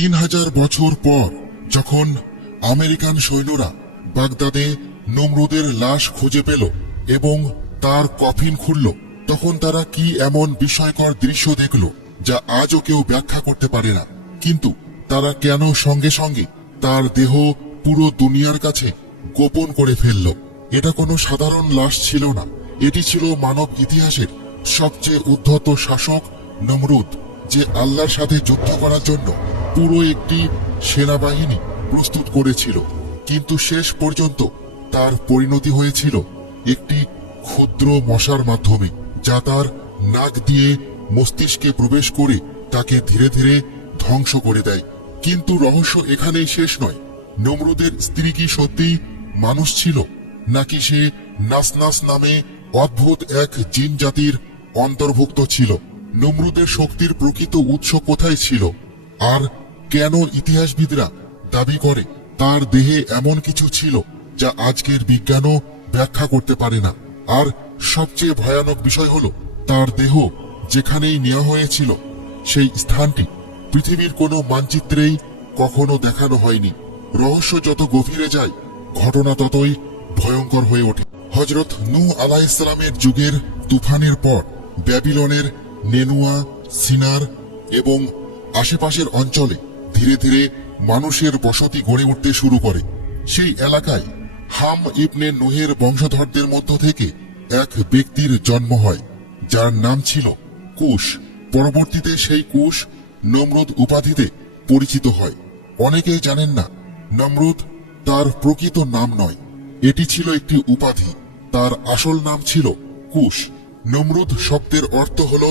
তিন হাজার বছর পর, যখন আমেরিকান সৈন্যরা বাগদাদে নমরুদের লাশ খুঁজে পেল এবং তার কফিন খুলল, তখন তারা কি এমন বিস্ময়কর দৃশ্য দেখল যা আজও কেউ ব্যাখ্যা করতে পারে না। কিন্তু তারা কেন সঙ্গে সঙ্গে তার দেহ পুরো দুনিয়ার কাছে গোপন করে ফেলল? এটা কোনো সাধারণ লাশ ছিল না। এটি ছিল মানব ইতিহাসের সবচেয়ে উদ্ধত শাসক নমরুদ, যে আল্লাহর সাথে যুদ্ধ করার জন্য পুরো একটি সেনাবাহিনী প্রস্তুত করেছিল, কিন্তু শেষ পর্যন্ত তার পরিণতি হয়েছিল একটি ক্ষুদ্র মশার মাধ্যমে, যা তার নাক দিয়ে মস্তিষ্কে প্রবেশ করে তাকে ধীরে ধীরে ধ্বংস করে দেয়। কিন্তু রহস্য এখানেই শেষ নয়। নমরুদের স্ত্রী কি সত্যিই মানুষ ছিল, নাকি সে নাসনাস নামে অদ্ভুত এক জিন জাতির অন্তর্ভুক্ত ছিল? নমরুদের শক্তির প্রকৃত উৎস কোথায় ছিল? আর কেন ইতিহাসবিদরা দাবি করে তার দেহে এমন কিছু ছিল যা আজকের বিজ্ঞানও ব্যাখ্যা করতে পারে না। আর সবচেয়ে ভয়ানক বিষয় হলো তার দেহ যেখানেই নেওয়া হয়েছিল, সেই স্থানটি পৃথিবীর কোনো মানচিত্রেই কখনো দেখানো হয়নি। রহস্য যত গভীরে যায়, ঘটনা ততই ভয়ঙ্কর হয়ে ওঠে। হজরত নু আলাহ ইসলামের যুগের তুফানের পর ব্যাবিলনের নেনুয়া, সিনার এবং আশেপাশের অঞ্চলে ধীরে ধীরে মানুষের বসতি গড়ে উঠতে শুরু করে। সেই এলাকায় হাম ইবনে নোহের বংশধরদের মধ্য থেকে এক ব্যক্তির জন্ম হয়, যার নাম ছিল কুশ। পরবর্তীতে সেই কুশ নমরুদ উপাধিতে পরিচিত হয়। অনেকেই জানেন না, নমরুদ তার প্রকৃত নাম নয়। এটি ছিল একটি উপাধি। তার আসল নাম ছিল কুশ। নমরুদ শব্দের অর্থ হল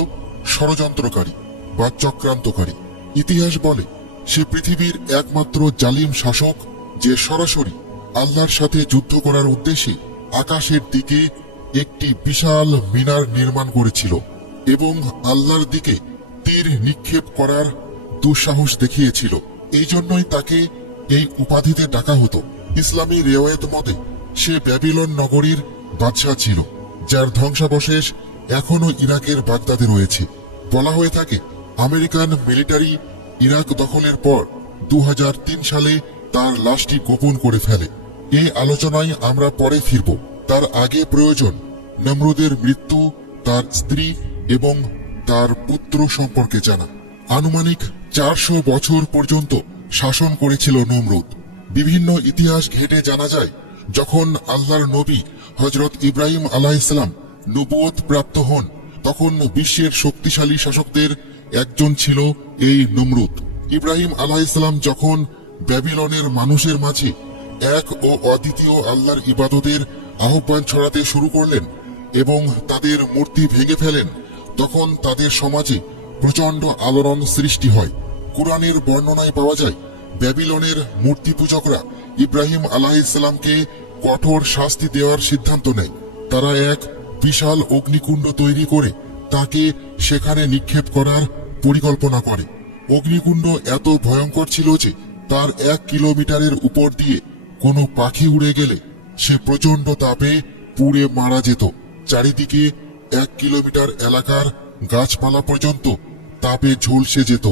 ষড়যন্ত্রকারী বা চক্রান্তকারী। ইতিহাস বলে সে পৃথিবীর একমাত্র জালিম শাসক যে সরাসরি আল্লাহর সাথে যুদ্ধ করার উদ্দেশ্যে আকাশের দিকে একটি বিশাল মিনার নির্মাণ করেছিল এবং আল্লাহর দিকে তীর নিক্ষেপ করার দুঃসাহস দেখিয়েছিল। এই জন্যই তাকে এই উপাধিতে ডাকা হতো। ইসলামী রেওয়ায়ত মতে সে ব্যাবিলন নগরীর বাদশাহ ছিল, যার ধ্বংসাবশেষ এখনও ইরাকের বাগদাদে রয়েছে। বলা হয়ে থাকে, আমেরিকান মিলিটারি ইরাক দখলের পর দু সালে তার লাশটি গোপন করে ফেলে। এই আলোচনায় আমরা পরে ফিরব। তার আগে প্রয়োজন, নমরুদের মৃত্যু, তার স্ত্রী এবং তার পুত্র সম্পর্কে জানা। আনুমানিক চারশো বছর পর্যন্ত শাসন করেছিল নমরুদ। বিভিন্ন ইতিহাস ঘেটে জানা যায়, যখন আল্লাহর নবী হজরত ইব্রাহিম আলাহ আলাইসালাম নবুয়ত প্রাপ্ত হন, তখন বিশ্বের শক্তিশালী শাসকদের একজন ছিল এই নমরুদ। ইব্রাহিম আলাইসালাম যখন ব্যাবিলনের মানুষের মাঝে এক ও অদ্বিতীয় আল্লাহর ইবাদতের আহ্বান ছড়াতে শুরু করলেন এবং তাদের মূর্তি ভেঙে ফেলেন, তখন তাদের সমাজে প্রচণ্ড আলোড়ন সৃষ্টি হয়। কোরআনের বর্ণনায় পাওয়া যায়, ব্যাবিলনের মূর্তি পূজকরা ইব্রাহিম আলাহিসাল্লামকে কঠোর শাস্তি দেওয়ার সিদ্ধান্ত নেয়। তারা এক বিশাল অগ্নিকুণ্ড তৈরি করে তাকে সেখানে নিক্ষেপ করার পরিকল্পনা করে। অগ্নিকুণ্ড এত ভয়ঙ্কর ছিল যে তার এক কিলোমিটারের উপর দিয়ে কোনো পাখি উড়ে গেলে সে প্রচণ্ড তাপে পুড়ে মারা যেত। চারিদিকে এক কিলোমিটার এলাকার গাছপালা পর্যন্ত তাপে ঝলসে যেত।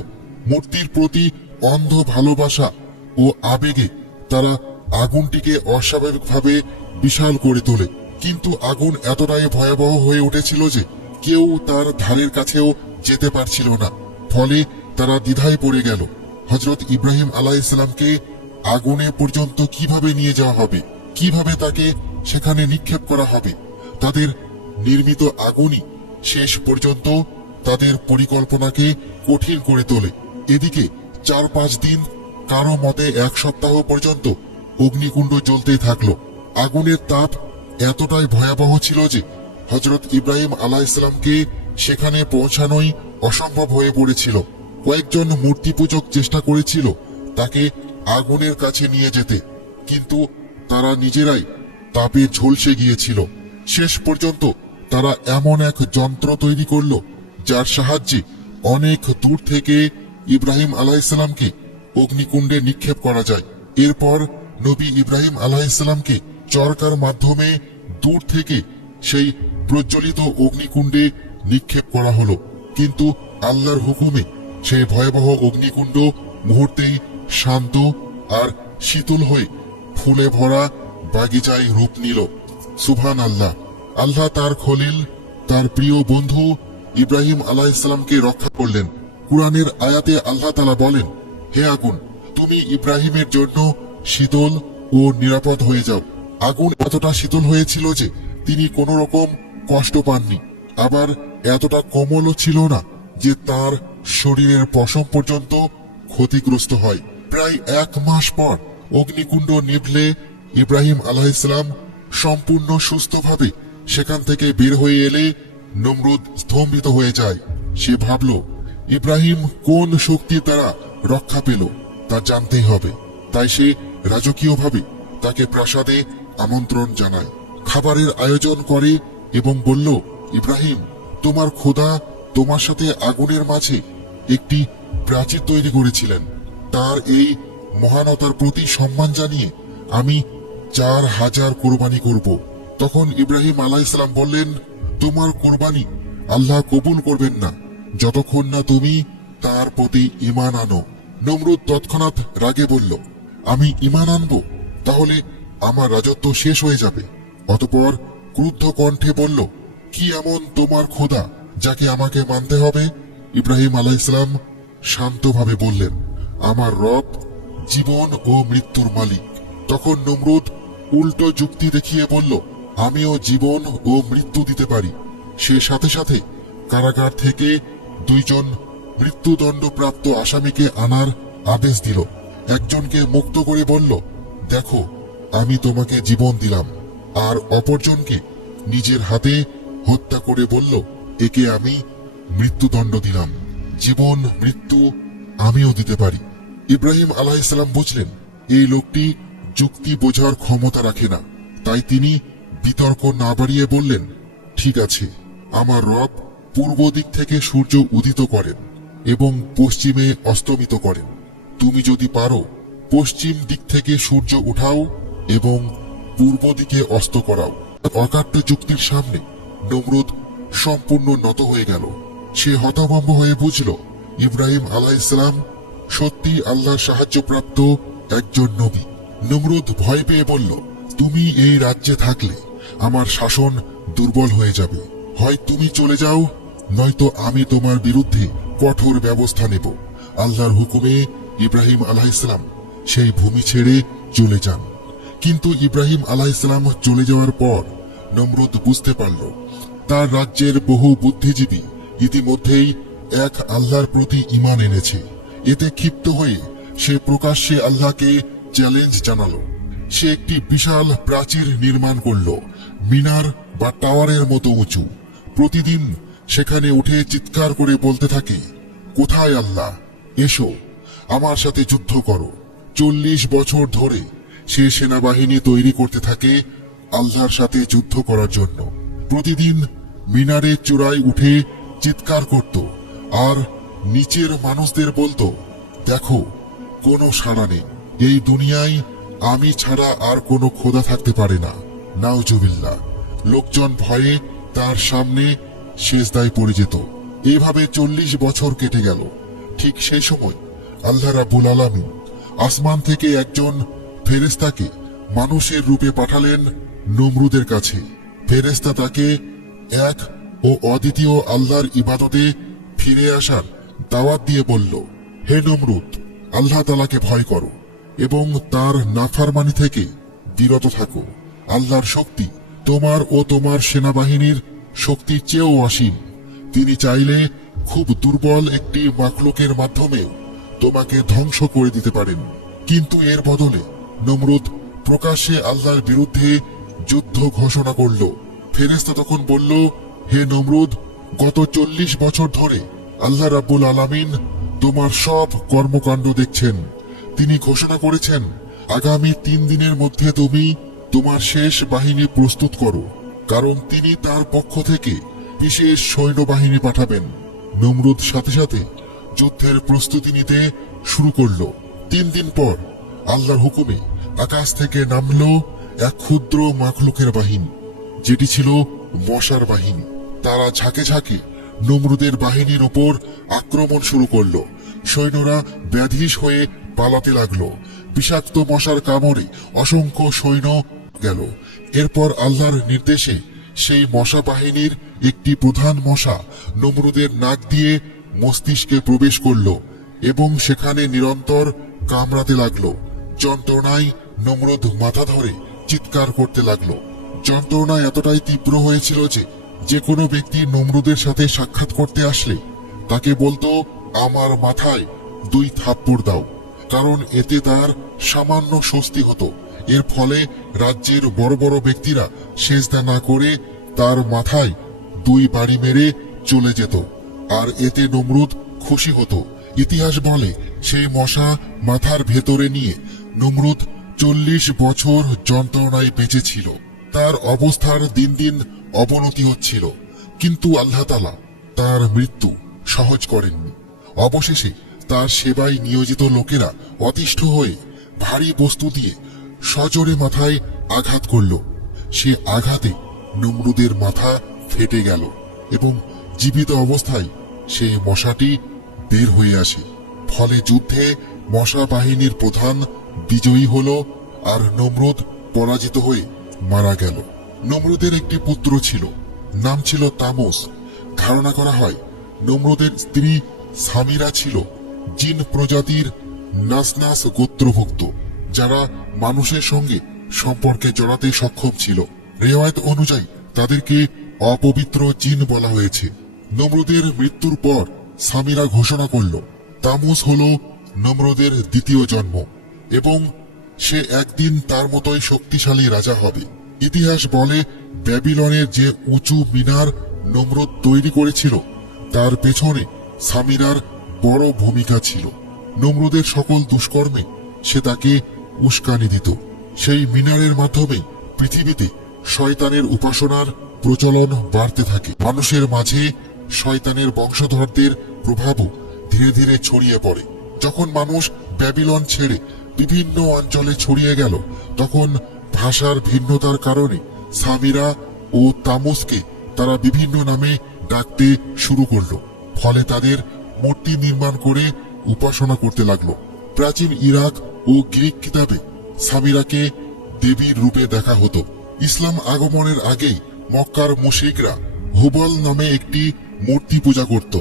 মূর্তির প্রতি অন্ধ ভালোবাসা ও আবেগে তারা আগুনটিকে অস্বাভাবিকভাবে বিশাল করে তোলে। কিন্তু আগুন এতটাই ভয়াবহ হয়ে উঠেছিল যে কেউ তার ধারের কাছেও যেতে পারছিল না। ফলে তারা দ্বিধায় পড়ে গেল। হজরত ইব্রাহিম আলাইসালামকে আগুনে পর্যন্ত কীভাবে নিয়ে যাওয়া হবে? কীভাবে তাকে সেখানে নিক্ষেপ করা হবে? তাদের নির্মিত আগুনই শেষ পর্যন্ত তাদের পরিকল্পনাকে কঠিন করে তোলে। এদিকে চার পাঁচ দিন কারও মতে এক সপ্তাহ পর্যন্ত অগ্নিকুণ্ড জ্বলতেই থাকল। আগুনের তাপ এতটাই ভয়াবহ ছিল যে হজরত ইব্রাহিম আলাইসালামকে সেখানে পৌঁছানোই অসম্ভব হয়ে পড়েছিল। কয়েকজন মূর্তি পূজক চেষ্টা করেছিল তাকে আগুনের কাছে নিয়ে যেতে, কিন্তু তারা নিজেরাই তাপে ঝলসে গিয়েছিল। শেষ পর্যন্ত তারা এমন এক যন্ত্র তৈরি করল, যার সাহায্যে অনেক দূর থেকে ইব্রাহিম আলাইসালামকে অগ্নিকুণ্ডে নিক্ষেপ করা যায়। এরপর নবী ইব্রাহিম আলাইসালামকে চরকার মাধ্যমে দূর থেকে সেই প্রজ্বলিত অগ্নিকুণ্ডে নিক্ষেপ করা হলো। কিন্তু আল্লাহর হুকুমে সেই ভয়াবহ অগ্নিকুণ্ড মুহূর্তেই শান্ত আর শীতল হয়ে ফুলে ভরা বাগিচায় রূপ নিল। সুভান আল্লাহ আল্লাহ তার খলিল, তার প্রিয় বন্ধু ইব্রাহিম আলাহ ইসলামকে রক্ষা করলেন। কুরআনের আয়াতে আল্লাহ তালা বলেন, হে আগুন, তুমি ইব্রাহিমের জন্য শীতল ও নিরাপদ হয়ে যাও। আগুন এতটা শীতল হয়েছিল যে তিনি কোনো রকম কষ্ট পাননি। আবার এতটা কোমলও ছিল না যে তার শরীরের পশম পর্যন্ত ক্ষতিগ্রস্ত হয়। প্রায় এক মাস পর অগ্নিকুণ্ড নিভলে ইব্রাহিম আলাইসালাম সম্পূর্ণ সুস্থভাবে সেখান থেকে বের হয়ে এলে নমরুদ স্তম্ভিত হয়ে যায়। সে ভাবল, ইব্রাহিম কোন শক্তির দ্বারা রক্ষা পেল? তা জানতেই হবে। তাই সে রাজকীয়ভাবে তাকে প্রাসাদে আমন্ত্রণ জানায়। খাবারের আয়োজন করে এবং বলল, ইব্রাহিম, তোমার খোদা তোমার সাথে আগুনের মাঝে একটি প্রাচীর তৈরি করেছিলেন। তার এই মহানতার প্রতি সম্মান জানিয়ে আমি চার হাজার কোরবানি করব। তখন ইব্রাহিম আলাইসালাম বললেন, তোমার কোরবানি আল্লাহ কবুল করবেন না। যতক্ষণ না তুমি তার প্রতি ইমান আনো। নমরুদ তৎক্ষণাৎ রাগে বলল, আমি ইমান আনব? তাহলে আমার রাজত্ব শেষ হয়ে যাবে। অতপর ক্রুদ্ধ কণ্ঠে বলল, কি এমন তোমার খোদা যাকে আমাকে মানতে হবে? ইব্রাহিম আলাইসালাম শান্তভাবে বললেন, আমার রব জীবন ও মৃত্যুর মালিক। তখন নমরুদ উল্টো যুক্তি দেখিয়ে বলল, আমিও জীবন ও মৃত্যু দিতে পারি। সে সাথে সাথে কারাগার থেকে দুইজন মৃত্যুদণ্ডপ্রাপ্ত আসামিকে আনার আদেশ দিল। একজনকে মুক্ত করে বলল, দেখো, আমি তোমাকে জীবন দিলাম। আর অপরজনকে নিজের হাতে হত্যা করে বলল, একে আমি মৃত্যুদণ্ড দিলাম। জীবন, মৃত্যু আমিও দিতে পারি। ইব্রাহিম আলাহিসাল্লাম বুঝলেন, এই লোকটি যুক্তি বোঝার ক্ষমতা রাখে না। তাই তিনি বিতর্ক না বাড়িয়ে বললেন, ঠিক আছে, আমার রব পূর্ব দিক থেকে সূর্য উদিত করেন এবং পশ্চিমে অস্তমিত করেন। তুমি যদি পারো, পশ্চিম দিক থেকে সূর্য উঠাও এবং পূর্ব দিকে অস্ত করাও। অকাট্য যুক্তির সামনে নমরুদ সম্পূর্ণ নত হয়ে গেল। সে হতভম্ব হয়ে বুঝল, ইব্রাহিম আলাহ ইসলাম সত্যি আল্লাহর সাহায্যপ্রাপ্ত একজন নবী। নমরুদ ভয় পেয়ে বলল, তুমি এই রাজ্যে থাকলে আমার শাসন দুর্বল হয়ে যাবে। হয় তুমি চলে যাও, নয়তো আমি তোমার বিরুদ্ধে কঠোর ব্যবস্থা নেব। আল্লাহর হুকুমে ইব্রাহিম আলাহ ইসলাম সেই ভূমি ছেড়ে চলে যান। কিন্তু ইব্রাহিম আলাহ ইসলাম চলে যাওয়ার পর নমরুদ বুঝতে পারল, তার রাজ্যের বহু বুদ্ধিজীবী ইতিমধ্যেই এক আল্লাহর প্রতি ইমান এনেছে। এতে ক্ষিপ্ত হয়ে সে প্রকাশ্যে আল্লাহকে চ্যালেঞ্জ জানালো। সে একটি বিশাল প্রাচীর নির্মাণ করল, মিনার বা টাওয়ারের মতো উঁচু। প্রতিদিন সেখানে উঠে চিৎকার করে বলতে থাকে, কোথায় আল্লাহ? এসো, আমার সাথে যুদ্ধ করো। চল্লিশ বছর ধরে সে সেনাবাহিনী তৈরি করতে থাকে আল্লাহর সাথে যুদ্ধ করার জন্য। প্রতিদিন মিনারের চূড়ায় উঠে চিৎকার করত আর নিচের মানুষদের বলতো, দেখো, কোনো সাড়া নেই। এই দুনিয়ায় আমি ছাড়া আর কোনো খোদা থাকতে পারে না। নাওজুবিল্লা লোকজন ভয়ে তার সামনে শেষদায় পড়ে যেত। এভাবে চল্লিশ বছর কেটে গেল। ঠিক সেই সময় আল্লাহ রাবুল আলামিন আসমান থেকে একজন ফেরেস্তাকে মানুষের রূপে পাঠালেন নমরুদের কাছে। ফেরেস্তা তাকে এক ও অদ্বিতীয় আল্লাহর ইবাদতে ফিরে আসার দাওয়াত দিয়ে বলল, হে নমরুদ, আল্লাহ তালাকে ভয় করো এবং তার নাফারমানি থেকে বিরত থাকো। আল্লাহর শক্তি তোমার ও তোমার সেনাবাহিনীর শক্তির চেয়েও অসীম। তিনি চাইলে খুব দুর্বল একটি মাখলুকের মাধ্যমেও তোমাকে ধ্বংস করে দিতে পারেন। কিন্তু এর বদলে নমরুদ প্রকাশ্যে আল্লাহর বিরুদ্ধে যুদ্ধ ঘোষণা করল। ফেরেস্তা তখন বলল, হে নমরুদ, গত চল্লিশ বছর ধরে আল্লাহ রাব্বুল আলামিন তোমার সব কর্মকাণ্ড দেখছেন। তিনি ঘোষণা করেছেন, আগামী তিন দিনের মধ্যে তুমি তোমার শেষ বাহিনী প্রস্তুত করো, কারণ তিনি তার পক্ষ থেকে বিশেষ সৈন্যবাহিনী পাঠাবেন। নমরুদ সাথে সাথে যুদ্ধের প্রস্তুতি নিতে শুরু করল। তিন দিন পর আল্লাহর হুকুমে আকাশ থেকে নামলো এক ক্ষুদ্র মাখলুকের বাহিনী, যেটি ছিল মশার বাহিনী। তারা ঝাঁকে ঝাঁকে নমরুদের বাহিনীর উপর আক্রমণ শুরু করল। সৈন্যরা ব্যাধিস হয়ে পালাতে লাগল। বিষাক্ত মশার কামড়ে অসংখ্য সৈন্য গেল। এরপর আল্লাহর নির্দেশে সেই মশা বাহিনীর একটি প্রধান মশা নমরুদের নাক দিয়ে মস্তিষ্কে প্রবেশ করল এবং সেখানে নিরন্তর কামড়াতে লাগল। যন্ত্রণায় নমরুদ মাথা ধরে চিৎকার করতে লাগল। যন্ত্রণা এতটাই তীব্র হয়েছিল যে যে কোনো ব্যক্তি নমরুদের সাথে সাক্ষাৎ করতে আসলে, তাকে বলতো, আমার মাথায় দুই থাপ্পড় দাও। কারণ এতে তার সামান্য স্বস্তি হতো। এর ফলে রাজ্যের বড় বড় ব্যক্তিরা সেজদা না করে তার মাথায় দুই বাড়ি মেরে চলে যেত। আর এতে নমরুদ খুশি হতো। ইতিহাস বলে, সেই মশা মাথার ভেতরে নিয়ে নমরুদ চল্লিশ বছর যন্ত্রণায় বেঁচেছিল তার অবস্থার দিন দিন অবনতি হচ্ছিল। কিন্তু আল্লাহ তালা তার মৃত্যু সহজ করেননি। অবশেষে তার সেবায় নিয়োজিত লোকেরা অতিষ্ঠ হয়ে ভারী বস্তু দিয়ে সজোরে মাথায় আঘাত করল। সে আঘাতে নমরুদের মাথা ফেটে গেল এবং জীবিত অবস্থায় সে মশাটি বের হয়ে আসে। ফলে যুদ্ধে মশা বাহিনীর প্রধান বিজয়ী হল আর নমরুদ পরাজিত হয়ে মারা গেল। নমরুদের একটি পুত্র ছিল, নাম ছিল তামস। ধারণা করা হয়, নমরুদের স্ত্রী সামিরা ছিল, জিন প্রজাতির নাসনাস গোত্রভুক্ত, যারা মানুষের সঙ্গে সম্পর্কে জড়াতে সক্ষম ছিল। রেওয়ায়ত অনুযায়ী তাদেরকে অপবিত্র জিন বলা হয়েছে। নমরুদের মৃত্যুর পর সামিরা ঘোষণা করল, তামুস হল নমরুদের দ্বিতীয় জন্ম। এবং সে একদিন তার মতোই শক্তিশালী রাজা হবে। ইতিহাস বলে ব্যাবিলনের যে উঁচু মিনার নমরুদ তৈরি করেছিল, তার পেছনে সামিরার বড় ভূমিকা ছিল। নমরুদের সকল দুষ্কর্মে সে তাকে উস্কানি দিত। সেই মিনারের মাধ্যমে পৃথিবীতে শয়তানের উপাসনার প্রচলন বাড়তে থাকে। মানুষের মাঝে শয়তানের বংশধরদের প্রভাবও ধীরে ধীরে ছড়িয়ে পড়ে। যখন মানুষ ব্যাবিলন ছেড়ে বিভিন্ন অঞ্চলে ছড়িয়ে গেল। তখন ভাষার ভিন্নতার কারণে সামিরা ও তামসকে তারা বিভিন্ন নামে ডাকতে শুরু করল। ফলে তাদের মূর্তি নির্মাণ করে উপাসনা করতে লাগল। প্রাচীন ইরাক ও গ্রিক কিতাবে সামিরাকে দেবীর রূপে দেখা হতো। ইসলাম আগমনের আগেই মক্কার মুশিকরা হুবল নামে একটি মূর্তি পূজা করত,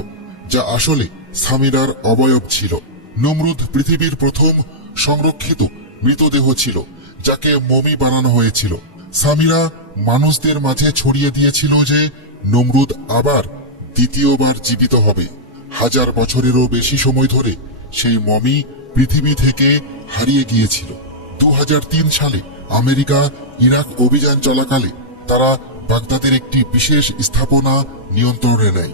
যা আসলে সামিরার অবয়ব ছিল। নমরুদ পৃথিবীর প্রথম সংরক্ষিত মৃতদেহ ছিল, যাকে মমি বানানো হয়েছিল। সামিরা মানুষদের মাঝে ছড়িয়ে দিয়েছিল যে নমরুদ আবার দ্বিতীয়বার জীবিত হবে। হাজার বছরেরও বেশি সময় ধরে সেই মমি পৃথিবী থেকে হারিয়ে গিয়েছিল। দু হাজার তিন সালে আমেরিকা ইরাক অভিযান চলাকালে তারা বাগদাদের একটি বিশেষ স্থাপনা নিয়ন্ত্রণে নেয়,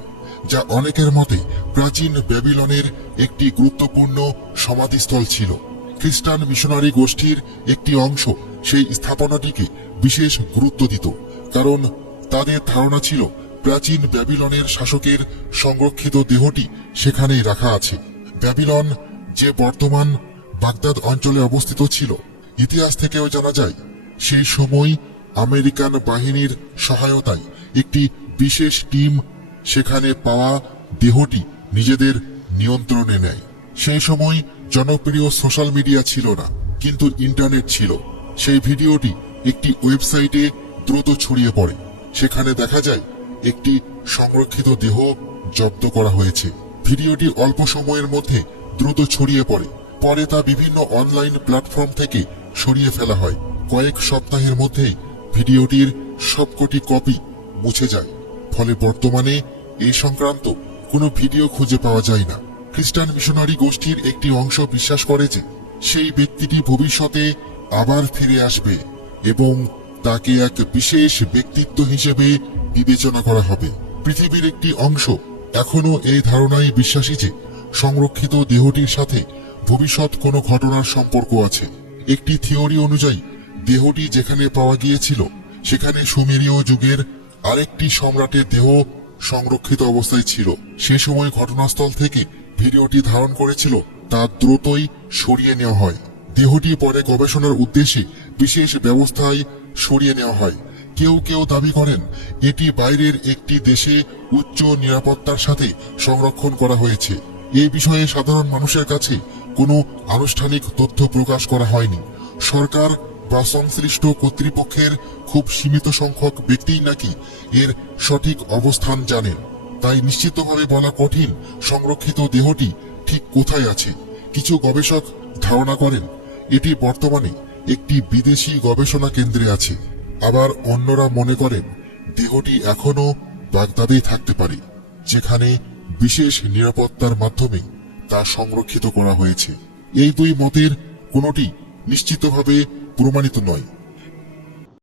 যা অনেকের মতে প্রাচীন ব্যাবিলনের একটি গুরুত্বপূর্ণ সমাধিস্থল ছিল। খ্রিস্টান মিশনারি গোষ্ঠীর একটি অংশ সেই স্থাপনাটিকে বিশেষ গুরুত্ব দিত, কারণ তাদের ধারণা ছিল প্রাচীন ব্যাবিলনের শাসকের সংরক্ষিত দেহটি সেখানেই রাখা আছে। ব্যাবিলন যে বর্তমান বাগদাদ অঞ্চলে অবস্থিত ছিল, ইতিহাস থেকেও জানা যায়, সেই সময় আমেরিকান বাহিনীর সহায়তায় একটি বিশেষ টিম সেখানে পাওয়া দেহটি নিজেদের নিয়ন্ত্রণে নেয়। সেই সময় জনপ্রিয় সোশ্যাল মিডিয়া ছিল না, কিন্তু ইন্টারনেট ছিল। সেই ভিডিওটি একটি ওয়েবসাইটে দ্রুত ছড়িয়ে পড়ে। সেখানে দেখা যায়, একটি সংরক্ষিত দেহ জব্দ করা হয়েছে। ভিডিওটি অল্প সময়ের মধ্যে দ্রুত ছড়িয়ে পড়ে। পরে তা বিভিন্ন অনলাইন প্ল্যাটফর্ম থেকে সরিয়ে ফেলা হয়। কয়েক সপ্তাহের মধ্যেই ভিডিওটির সবকটি কপি মুছে যায়। ফলে বর্তমানে এই সংক্রান্ত কোনো ভিডিও খুঁজে পাওয়া যায় না। খ্রিস্টান মিশনারি গোষ্ঠীর একটি অংশ বিশ্বাস করে যে সেই ব্যক্তিটি ভবিষ্যতে আবার ফিরে আসবে এবং তাকে এক বিশেষ ব্যক্তিত্ব হিসেবে বিবেচনা করা হবে। পৃথিবীর একটি অংশ এখনও এই ধারণায় বিশ্বাসী যে সংরক্ষিত দেহটির সাথে ভবিষ্যৎ কোনো ঘটনার সম্পর্ক আছে। একটি থিওরি অনুযায়ী, দেহটি যেখানে পাওয়া গিয়েছিল, সেখানে সুমেরীয় যুগের আরেকটি সম্রাটের দেহ সংরক্ষিত অবস্থায় ছিল। সে সময় ঘটনাস্থল থেকে ভিডিওটি ধারণ করেছিল তা দ্রুতই সরিয়ে নেওয়া হয়। দেহটি পরে গবেষণার উদ্দেশ্যে বিশেষ ব্যবস্থায় সরিয়ে নেওয়া হয়। কেউ কেউ দাবি করেন, এটি বাইরের একটি দেশে উচ্চ নিরাপত্তার সাথে সংরক্ষণ করা হয়েছে। এই বিষয়ে সাধারণ মানুষের কাছে কোনো আনুষ্ঠানিক তথ্য প্রকাশ করা হয়নি। সরকার বা সংশ্লিষ্ট কর্তৃপক্ষের খুব সীমিত সংখ্যক ব্যক্তিই নাকি এর সঠিক অবস্থান জানেন। তাই নিশ্চিতভাবে বলা কঠিন, সংরক্ষিত দেহটি ঠিক কোথায় আছে। কিছু গবেষক ধারণা করেন, এটি বর্তমানে একটি বিদেশি গবেষণা কেন্দ্রে আছে। আবার অন্যরা মনে করেন, দেহটি এখনও বাগদাদেই থাকতে পারে, যেখানে বিশেষ নিরাপত্তার মাধ্যমে তা সংরক্ষিত করা হয়েছে। এই দুই মতের কোনটি নিশ্চিতভাবে প্রমাণিত নয়।